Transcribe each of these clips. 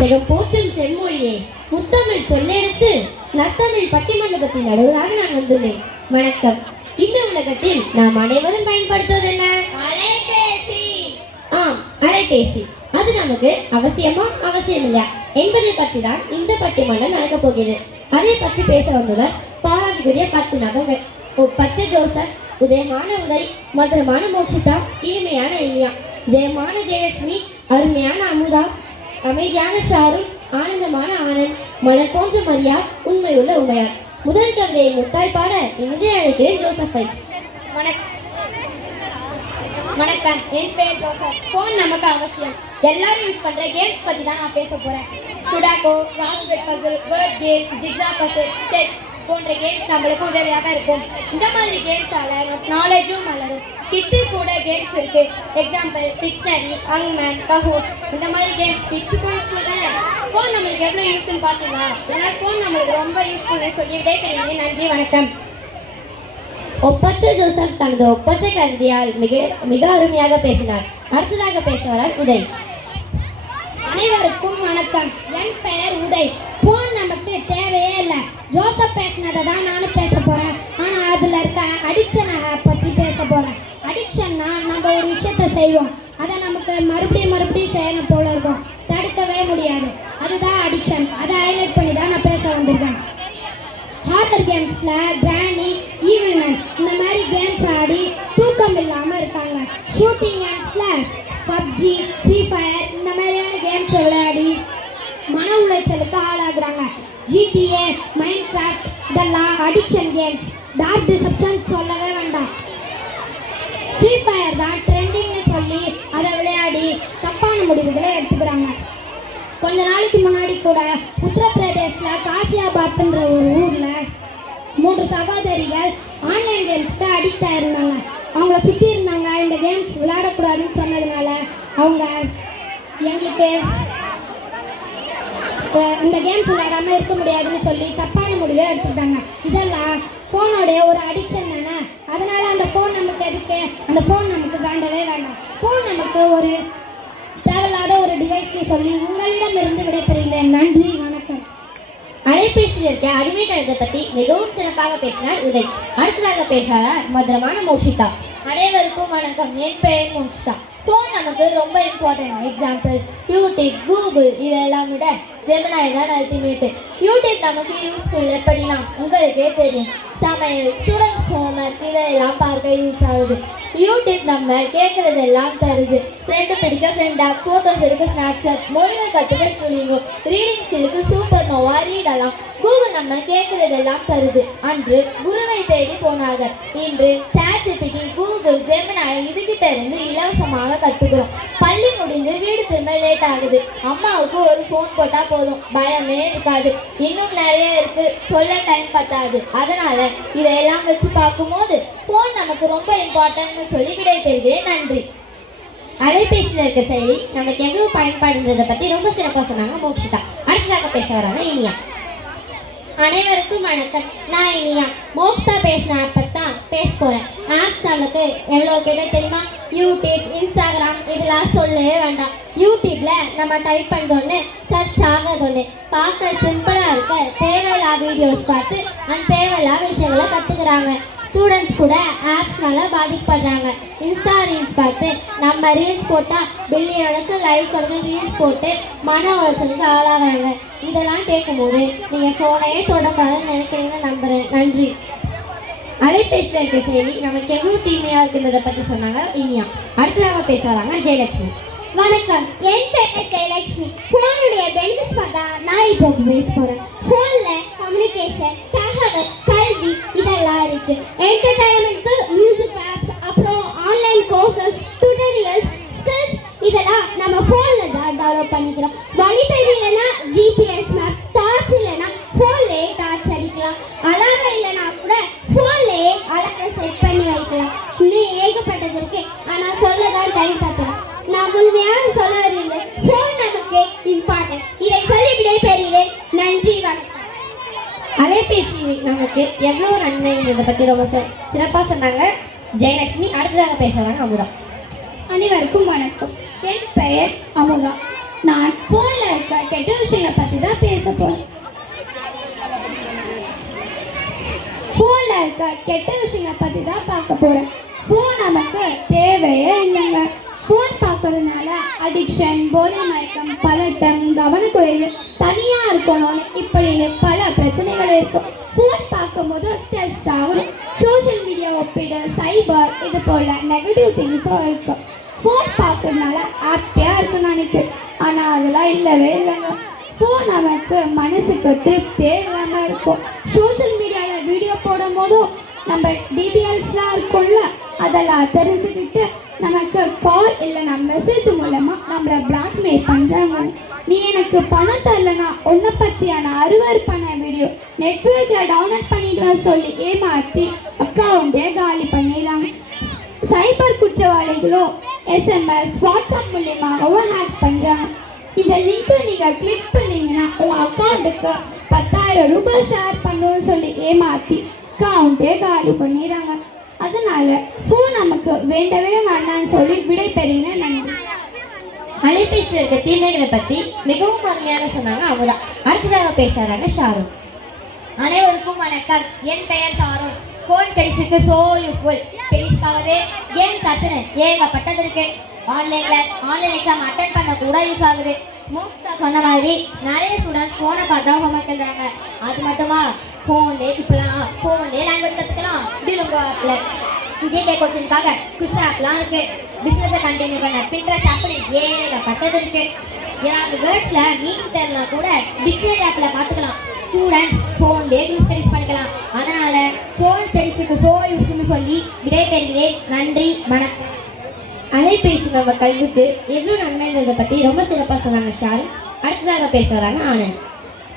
போற்றும் செம்மொழியே, முத்தமிழ் சொல்லெடுத்து நத்தமிழ் பட்டிமண்டபத்தின் நடுவராக நான் வந்துள்ளேன். வணக்கம். இந்த உலகத்தில் நாம் அனைவரும் பயன்படுத்துவது என்ன? அலைபேசி. ஆம், அலைபேசி. அது நமக்கு அவசியமா அவசியம் இல்லையா என்பதை பற்றி தான் இந்த பட்டிமன்றம் நடக்கப் போகிறது. அதை பற்றி பேச வந்தவர் பாராட்டுக்குரிய 10 நபர்கள். பச்சை ஜோசப், உதயமான உதய், மதுரமான மோட்சிதா, இனிமையான இனியா, ஜெயமான ஜெயலட்சுமி, அருமையான அமுதா, அமைதியான ஷாருல், ஆனந்தமான ஆனந்த், மலர் போன்ற மரியா, உண்மையுள்ள உமையார். முதல் கவிதையை முத்தாய் பாட இனிதே அழைக்கிறேன் ஜோசப்பை. வணக்கம், என் பெயர் ஜோசப். போன் நமக்கு அவசியம். எல்லாரும் யூஸ் பண்ற கேம்ஸ் பத்தி தான் நான் பேச போறேன். Sudoku, crossword puzzle, word game, jigsaw puzzle, chess போன்ற கேம்ஸ் நம்மளுக்கு உதவியாக இருக்கும். இந்த மாதிரி கேம்ஸால நாலேஜும் வளரும். கிட்ஸு கூட கேம்ஸ் இருக்கு. எக்ஸாம்பிள் டிக்ஷனரி, அங்மேன், கஹூட். இந்த மாதிரி கேம்ஸ் கிட்ஸுக்கும் யூஸ்ஃபுல் தானே. ஃபோன் நம்மளுக்கு எவ்வளோ யூஸ்ஃபுல் பார்த்தீங்களா? இதனால் ஃபோன் நம்மளுக்கு ரொம்ப யூஸ்ஃபுல்னு சொல்லிட்டே தெரியுது. நன்றி, வணக்கம். ஒப்பற்ற ஜோசப் தனது ஒப்பற்ற கருதியால் மிக அருமையாக பேசினார். அடுத்ததாக பேசுவார் உதய். அனைவருக்கும் வணக்கம். என் பெயர் உதய். போன் நமக்கு தேவையே இல்லை. ஜோசப் பேசினதை தான் நானும் பேச போறேன். ஆனா அதுல இருக்க அடிக்ஷனை பற்றி பேச போறேன். அடிக்ஷன்னா நம்ம ஒரு விஷயத்த செய்வோம், அதை நமக்கு மறுபடியும் செய்யணும் போல இருக்கும், தடுக்கவே முடியாது. அதுதான் அடிக்ஷன். அதை ஹைலைட் பண்ணி தான் நான் பேச வந்திருக்கேன். ஹார்டர் கேம்ஸ்ல கிராணி, ஈவில் மேன் இந்த மாதிரி கேம்ஸ் ஆடி தூக்கம் இல்லாம இருக்காங்க. ஷூட்டிங் கேம்ஸ்ல பப்ஜி, ஃப்ரீ ஃபயர் இந்த மாதிரியான கேம்ஸ் விளையாடி மன உளைச்சலுக்கு ஆளாகிறாங்க. ஜிடிஏ, மைண்ட் கிராஃப்ட் இதெல்லாம் அடிக்ஷன் கேம்ஸ். டார்க் டிசெப்ஷன் சொல்லவே வேண்டாம். ஃப்ரீ ஃபயர் தான் ட்ரெண்டிங்னு சொல்லி அதை விளையாடி தப்பான முடிவுகளை எடுத்துக்கிறாங்க. கொஞ்ச நாளைக்கு முன்னாடி கூட உத்தரப்பிரதேசில் காசியாபாத்ன்ற ஒரு ஊரில் 3 சகோதரிகள் ஆன்லைன் கேம்ஸ்க்கு அடிக்ட் ஆயிருந்தாங்க. அவங்கள சுற்றி இருந்தாங்க. இந்த கேம்ஸ் விளையாடக்கூடாதுன்னு சொன்னதுனால அவங்க எங்களுக்கு இந்த கேம்ஸ் விளையாடாமல் இருக்க முடியாதுன்னு சொல்லி தப்பான முடிவை எடுத்துக்கிட்டாங்க. இதெல்லாம் ஃபோனோடைய ஒரு அடிக்ஷன் தானே. அதனால அந்த ஃபோன் நமக்கு எதுக்கு? அந்த ஃபோன் நமக்கு வேண்டவே வேண்டாம். ஃபோன் நமக்கு ஒரு தேவையில்லாத ஒரு டிவைஸ்னு சொல்லி உங்களிடமிருந்து விடைபெறுகிறேன். நன்றி, வணக்கம். அலைபேசியில் இருக்க அடிமை கழகத்தை பற்றி மிகவும் சிறப்பாக பேசினார் உதய். அடுத்ததாக பேசுகிறார் மதுரமான மோட்சிதா. அனைவருக்கும் வணக்கம், என் பெயர் மோட்சிதா. ஃபோன் நமக்கு ரொம்ப இம்பார்ட்டன்ட். எக்ஸாம்பிள் யூடியூப், கூகுள் இதெல்லாம் விட ஜெமினாய் தான் அல்டிமேட்டு. யூடியூப் நமக்கு யூஸ்ஃபுல் எப்படின்னா உங்களுக்கே தெரியும். சமையல், ஸ்டூடெண்ட்ஸ் ஹோம்ஒர்க் இதெல்லாம் பார்க்க யூஸ் ஆகுது. யூடியூப் நம்ம கேட்குறதெல்லாம் தருது. ஃப்ரெண்டு பிடிக்க ஃப்ரெண்டாக, ஃபோட்டோஸ் எடுக்க ஸ்னாப்சாட், மொழிகள் கற்றுக்க துணிங்கோ, ரீடிங் ஸ்கில்லுக்கு சூப்பர் நோவா ரீடலாம். கூகுள் நம்ம கேட்குறதெல்லாம் தருது. அன்று குருவை தேடி போனாங்க. இன்று சாட்ஜிபிடி, கூகுள், ஜெமினாய் இதுகிட்ட இருந்து இலவசமாக கற்றுக்கிறோம். பள்ளி முடிந்து வீடு திரும்ப லேட் ஆகுது. அம்மாவுக்கு ஒரு ஃபோன் போட்டால் போதும், பயமே இருக்காது. இன்னும் நிறைய இருக்கு, சொல்ல டைம் பத்தாது. அதனால இதையெல்லாம் வச்சு பார்க்கும்போது ஃபோன் நமக்கு ரொம்ப இம்பார்ட்டன்ட்னு சொல்லி விடை பெறுகிறேன். நன்றி. அலைபேசியில் இருக்க செயலி நமக்கு எவ்வளவு பயன்பாடுன்றதை பற்றி ரொம்ப சிறப்பாக சொன்னாங்க மோட்சிதா. அடுத்ததாக பேச வராங்க இனியா. அனைவருக்கும் வணக்கம். நான் இனியா. மோக்ஸா பேசின ஆப்பை தான் பேச போகிறேன். ஆப்ஸ் நம்மளுக்கு எவ்வளோ கேட்ட தெரியுமா? யூடியூப், இன்ஸ்டாகிராம் இதெல்லாம் சொல்லவே வேண்டாம். யூடியூப்பில் நம்ம டைப் பண்ணுறோன்னு சர்ச் ஆகாதொன்று பார்க்க சிம்பிளாக இருக்க தேவையில்லா வீடியோஸ் பார்த்து அந்த தேவையில்லா விஷயங்களை கற்றுக்குறாங்க. ஸ்டூடெண்ட்ஸ் கூட ஆப்ஸ்னால பாதிக்கப்படுறாங்க. இன்ஸ்டா ரீல்ஸ் பார்த்து நம்ம ரீல்ஸ் போட்டால் பில்லியனுக்கு லைக் கொடுத்து ரீல்ஸ் போட்டு மன உளைச்சலுக்கு ஆளாகிறாங்க. இதெல்லாம் கேட்கும்போது நீங்கள் ஃபோனையே தொடக்கூடாதுன்னு நினைக்கிறீங்கன்னு நம்புகிறேன். நன்றி. அலைபேசியில் இருக்க செயலி நமக்கு எவ்வளவு தீமையாக இருக்குன்றதை பற்றி சொன்னாங்க இனியா. அடுத்ததாக பேச வராங்க ஜெயலட்சுமி. வணக்கம், என் பெயர் ஜெயலட்சுமி. ஃபோனுடைய பெனிஃபிட்ஸ் பார்த்தா நான் இப்போ பேச போகிறேன். ஃபோனில் கம்யூனிகேஷன், தகவல், கல்வி இதெல்லாம் இருக்கு. என்டர்டைன்மெண்ட்க்கு மியூசிக் ஆப்ஸ், அப்புறம் ஆன்லைன் கோர்சஸ், டுட்டோரியல்ஸ், ஸ்கில்ஸ் இதெல்லாம் நம்ம ஃபோனில் தான் டெவலப் பண்ணிக்கிறோம். வழி தெரியலன்னா ஜிபிஎஸ் மேப், டார்ச் இல்லைன்னா ஃபோன்லேயே டார்ச் அடிக்கலாம். அலாரம் இல்லைன்னா கூட ஃபோன்லேயே அலாரம் செட் பண்ணி வைக்கலாம். இன்னும் ஏகப்பட்டது இருக்கு. ஆனால் சொல்ல தான் டைம் பார்க்கலாம். நான் முழுமையாக சொல்ல வருகிறேன். ஃபோன் நமக்கு இம்பார்ட்டன்ட். இதை சொல்லி விடைபெறுகிறேன். நன்றி, வணக்கம். அலைபேசி நமக்கு எவ்வளோ நன்மைன்றதை பற்றி ரொம்ப சிறப்பாக சொன்னாங்க ஜெயலட்சுமி. அடுத்ததாக பேச வராங்க அமுதா. அனைவருக்கும் வணக்கம். என் பெயர் அமுதா. நான் ஃபோன்ல இருக்க கெட்ட விஷயங்களை பத்தி தான் பேச போறேன். ஃபோன்ல இருக்க கெட்ட விஷயங்களை பத்தி தான் பார்க்க போறேன். ஃபோன் நமக்கு தேவையே இல்லைங்க. ஃபோன் பார்க்கறதுனால அடிக்ஷன், போதை மயக்கம், பதட்டம், கவனக்குறைவு, தனியா இருக்கணும், இப்படி பல பிரச்சனைகள் இருக்கும். ஃபோன் பார்க்கும்போது ஸ்ட்ரெஸ் ஆகும். சோஷியல் மீடியா ஒப்பிடு, சைபர், இது போல நெகட்டிவ் திங்ஸும் இருக்கும். ஃபோன் பார்க்கறதுனால ஹாப்பியா இருக்குன்னு நினைக்கிறேன், ஆனா அதெல்லாம் இல்லவே இல்லைங்க. ஃபோன் நமக்கு மனசுக்கு திருப்தியே இல்லாம இருக்கும். சோஷியல் மீடியாவில் வீடியோ போடும் போதும் நம்ம டீட்டெயில்ஸ்லாம் இருக்கும்ல, அதெல்லாம் தெரிஞ்சுக்கிட்டு நமக்கு கால் இல்லைனா மெசேஜ் மூலமா நம்மளை பிளாக்மெயில் பண்றாங்க. நீ எனக்கு பணம் தரலனா உன்னை பத்தியான அருவருப்பான வீடியோ நெட்வொர்க்ல டவுன்லோட் பண்ணிடுவேன் சொல்லி ஏமாற்றி அக்கௌண்டே காலி பண்ணிடுறாங்க. சைபர் குற்றவாளிகளோ எஸ்எம்எஸ், வாட்ஸ்அப் மூலியமாகவும் ஹேக் பண்றாங்க. இந்த லிங்கை நீங்க கிளிக் பண்ணீங்கன்னா உங்க அக்கௌண்ட்டுக்கு 10,000 ரூபாய் ஷேர் பண்ணுவோம் சொல்லி ஏமாற்றி அக்கௌண்டே காலி பண்ணிடுறாங்க. அதனால ஃபோன் நமக்கு வேண்டவே வேண்டாம்னு சொல்லி விடை பெறுகிறேன். நன்றி. அலைபேசியில் இருக்க தீமைகளை பற்றி மிகவும் அருமையாக சொன்னாங்க அமுதா. அடுத்ததாக பேசுறாங்க ஷாருன். அனைவருக்கும் வணக்கம். என் பெயர் சாருன். ஃபோன் டென்னிஸுக்கு ஸோ யூஸ்ஃபுல். டென்னிஸ்க்காகவே கேம் கற்றுனேன், ஏகப்பட்டது இருக்கு. ஆன்லைன் எக்ஸாம் அட்டன் பண்ண கூட யூஸ் ஆகுது. மோக்ஸா சொன்ன மாதிரி நிறைய ஸ்டூடெண்ட்ஸ் ஃபோனை பார்த்தா ஹோம்ஒர்க் எழுதுறாங்க. அது மட்டுமா, ஃபோன்லேயே லாங்குவேஜ் கற்றுக்கலாம். டிலுங்கோ ஆப்பில் ஜிகே கோச்சிங்காக குஷ் ஆப்லாம் இருக்கு. பிஸ்னஸை கண்டினியூ பண்ண பின்ட்ரெஸ்ட் ஆப்னு ஏகப்பட்டது இருக்கு. ஏதாவது வேர்ட்ஸில் மீனிங் தெரியலனா கூட டிக்ஷனரி ஆப்பில் பார்த்துக்கலாம். ஸ்டூடெண்ட்ஸ் ஃபோன்லேயே குரூப் ஸ்டடிஸ் பண்ணிக்கலாம். அதனால ஃபோன் ஸ்டடிஸுக்கு ஸோ யூஸ்ஃபுல்னு சொல்லி விடை பெறுகிறேன். நன்றி, வணக்கம். அலைபேசி நம்ம கல்விக்கு எவ்வளோ நன்மைன்றதை பற்றி ரொம்ப சிறப்பாக சொன்னாங்க ஷாருன். அடுத்ததாக பேசுகிறாங்க ஆனந்த்.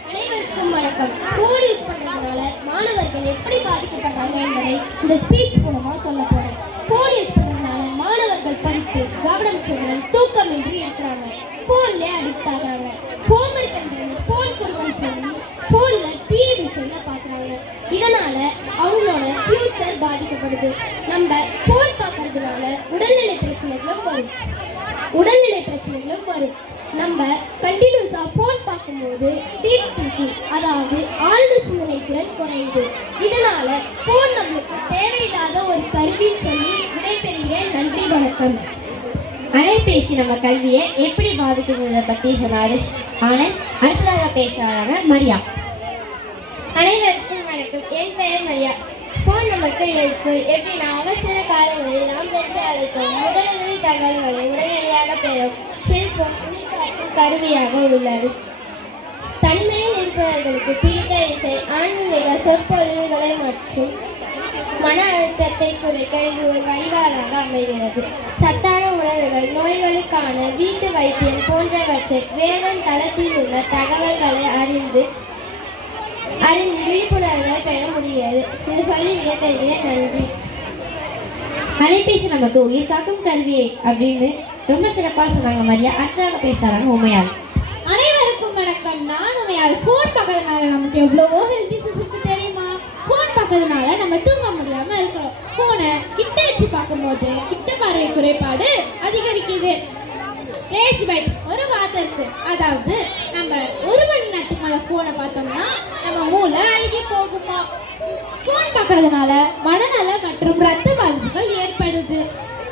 அனைவருக்கும் வணக்கம். ஃபோன் யூஸ் பண்ணுறதுனால மாணவர்கள் எப்படி பாதிக்கப்படுறாங்க என்பதை இந்த ஸ்பீச் மூலமாக சொல்ல போகிறேன். ஃபோன் யூஸ் பண்ணுறதுனால மாணவர்கள் படிப்பு, கவனம் செலுத்தல், தூக்கமின்றி இருக்கிறாங்க. ஃபோன்லேயே அடிக்ட் ஆகுறாங்க. ஹோம்ஒர்க் எழுதுறது ஃபோன் கொடுக்கணும்னு சொல்லி ஃபோனில் டிவி விஷயம்லாம் பார்க்குறாங்க. இதனால் அவங்களோட ஃப்யூச்சர் பாதிக்கப்படுது. நம்ம ஃபோன் பார்க்கறதுனால உடல்நிலை பிரச்சனைகளும் வரும். நம்ம கண்டினியூஸாக ஃபோன் பார்க்கும்போது டீப் திங்கிங், அதாவது ஆழ்ந்த சிந்தனை திறன் குறையுது. இதனால ஃபோன் நம்மளுக்கு தேவையில்லாத ஒரு கருவின்னு சொல்லி விடைபெறுகிறேன். நன்றி, வணக்கம். அலைபேசி நம்ம கல்வியை எப்படி பாதிக்குங்கிறத பற்றி சொன்னாரு ஆனந்த். அடுத்ததாக பேசுகிறாங்க மரியா. அனைவருக்கும் வணக்கம். என் பெயர் மரியா. ஃபோன் நமக்கு எப்படின்னா அவசர காலங்களில் நாம் பெற்று அழைக்கும் முதலுதவி தகவல்களை உடனடியாக பெறும் செல்போன் உயிர்காக்கும் கருவியாக உள்ளது. தனிமையில் இருப்பவர்களுக்கு பிடித்த இசை, ஆன்மீக சொற்பொழிவுகளை மற்றும் மன அழுத்தத்தை குறைக்க இது ஒரு வழிகாலாக அமைகிறது. சத்தான உணவுகள், நோய்களுக்கான வீட்டு வைத்தியம் போன்றவற்றை வேகம் தளத்தில் உள்ள தகவல்களை அறிந்து விழிப்புணர்வை பெற முடியாது. இது சொல்லி விடைபெறுகிறேன். நன்றி. அலைபேசி நமக்கு உயிர் காக்கும் கல்வியை அப்படின்னு ரொம்ப சிறப்பாக சொன்னாங்க மரியா. அடுத்ததாக பேசுகிறாங்க உமையால். அனைவருக்கும் வணக்கம். நான் உமையால். ஃபோன் பார்க்கறதுனால நமக்கு எவ்வளவோ ஹெல்த் இஷ்யூஸ் இருக்கு தெரியுமா? ஃபோன் பார்க்கறதுனால நம்ம தூங்க முடியாம இருக்கிறோம். ஃபோனை கிட்ட வச்சு பார்க்கும்போது கிட்ட பார்வை குறைபாடு அதிகரிக்குது. ரேஜ் பைட் ஒரு வார்த்தை இருக்கு, அதாவது நம்ம 1 மணி நேரத்துக்கு மேலே ஃபோனை பார்த்தோம்னா நம்ம மூளை அழுகி போகுமா. ஃபோன் பார்க்கறதுனால மனநல மற்றும் ரத்த பாதிப்புகள் ஏற்படுது.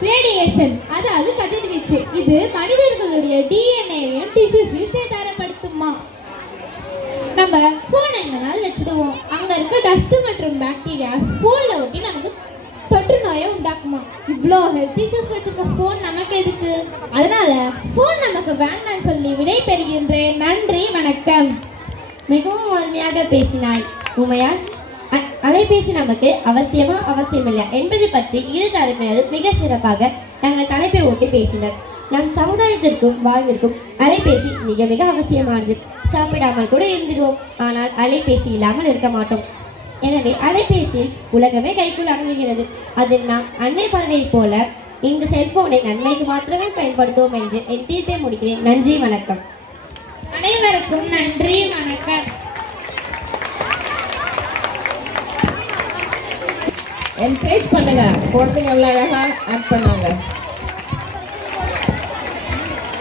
ரேடியேஷன், அதாவது கதிர்வீச்சு, இது மனிதர்களுடைய டிஎன்ஏவையும் டிஷ்யூஸையும் சேதாரப்படுத்துமா. நம்ம ஃபோன் எங்கனாலும் வச்சுடுவோம், அங்கே இருக்க டஸ்ட் மற்றும் பாக்டீரியாஸ் ஃபோனில் ஒட்டி நமக்கு தொற்று நோயை உண்டாக்குமா. இவ்வளோ ஹெல்த் இஷ்யூஸ் வச்சுக்க ஃபோன் நமக்கு எதுக்கு? அதனால ஃபோன் நமக்கு வேண்டாம்னு சொல்லி விடை பெறுகின்றேன். நன்றி, வணக்கம். மிகவும் அருமையாக பேசினாய் உமையால். அலைபேசி நமக்கு அவசியமா அவசியமில்லை என்பது பற்றி இரு தரப்பினரும் மிக சிறப்பாக தங்கள் தலைப்பை ஓட்டி பேசினர். நம் சமுதாயத்திற்கும் வாழ்விற்கும் அலைபேசி மிக மிக அவசியமானது. சாப்பிடாமல் கூட இருந்துடுவோம், ஆனால் அலைபேசி இல்லாமல் இருக்க மாட்டோம். எனவே அலைபேசியில் உலகமே கைக்குள் அடங்குகிறது. அதில் நாம் அன்னை பறவை போல இந்த செல்போனை நன்மைக்கு மாத்திரமே பயன்படுத்துவோம் என்று என் தீர்ப்பை முடிக்கிறேன். நன்றி, வணக்கம். அனைவருக்கும் நன்றி, வணக்கம். என்கரேஜ் பண்ணுங்க, குழந்தைங்க எவ்வளோ அழகாக ஆக்ட் பண்ணாங்க.